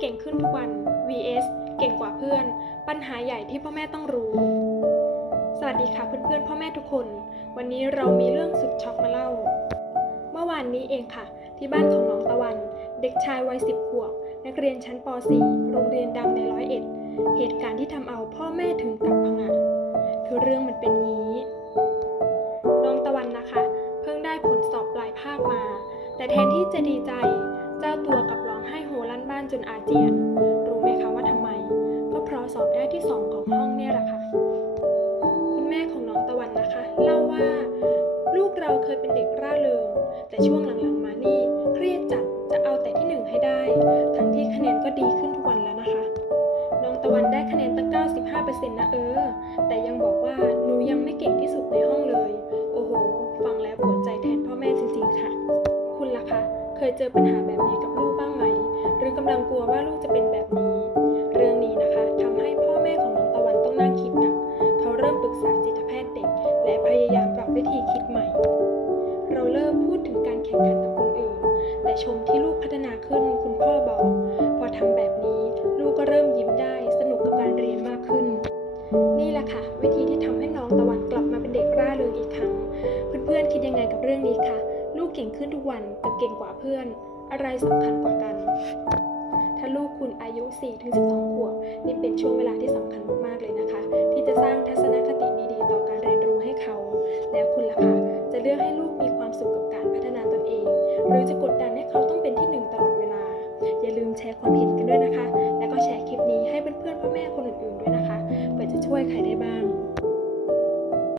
เก่งขึ้นทุกวัน vs เก่งกว่าเพื่อน ปัญหาใหญ่ที่พ่อแม่ต้องรู้ สวัสดีค่ะเพื่อนๆพ่อแม่ทุกคน วันนี้เรามีเรื่องสุดช็อกมาเล่า เมื่อวานนี้เองค่ะ ที่บ้านของน้องตะวัน เด็กชายวัยสิบขวบนักเรียนชั้นป .4 โรงเรียนดังในร้อยเอ็ดเหตุการณ์ที่ทำเอาพ่อแม่ถึงกับพังะคือเรื่องมันเป็นงี้น้องตะวันนะคะ เพิ่งได้ผลสอบปลายภาคมา แต่แทนที่จะดีใจ เจ้าตัวกลับร้องไห้โฮลั่นบ้านจนอาเจียน รู้ไหมคะว่าทำไม ก็เพราะสอบได้ที่สองของห้องเนี่ยแหละค่ะ คุณแม่ของน้องตะวันนะคะ เล่าว่า ลูกเราเคยเป็นเด็กร่าเริง แต่ช่วงหลังๆมานี่เครียดจัดจะเอาแต่ที่หนึ่งให้ได้ ทั้งที่คะแนนก็ดีขึ้นทุกวันแล้วนะคะ น้องตะวันได้คะแนนตั้ง 95%นะเออ แต่ยังบอกว่า ยเจอปัญหาแบบนี้กับลูกบ้างไหม หรือกำลังกลัวว่าลูกจะเป็นแบบนี้ เรื่องนี้นะคะทำให้พ่อแม่ของน้องตะวันต้องนั่งคิดหนักเขาเริ่มปรึกษาจิตแพทย์เด็ก และพยายามปรับวิธีคิดใหม่ เราเริ่มพูดถึงการแข่งขันกับคนอื่น แต่ชมที่ลูกพัฒนาขึ้นคุณพ่อบอก พอทำแบบนี้ลูกก็เริ่มยิ้มได้สนุกกับการเรียนมากขึ้น นี่แหละค่ะ วิธีที่ทำให้น้องตะวันกลับมาเป็นเด็กร่าเริงอีกครั้ง เพื่อนๆคิดยังไงกับเรื่องนี้คะ ลูกเก่งขึ้นทุกวันกับเก่งกว่าเพื่อน อะไรสำคัญกว่ากัน ถ้าลูกคุณอายุ 4-12 ขวบ นี่เป็นช่วงเวลาที่สำคัญมากๆเลยนะคะ ที่จะสร้างทัศนคติดีๆ ต่อการเรียนรู้ให้เขา แล้วคุณล่ะคะจะเลือกให้ลูกมีความสุขกับการพัฒนาตนเอง หรือจะกดดันให้เขาต้องเป็นที่หนึ่งตลอดเวลา อย่าลืมแชร์ความเห็นกันด้วยนะคะ แล้วก็แชร์คลิปนี้ให้เพื่อนๆพ่อแม่คนอื่นๆด้วยนะคะเผื่อจะช่วยใครได้บ้าง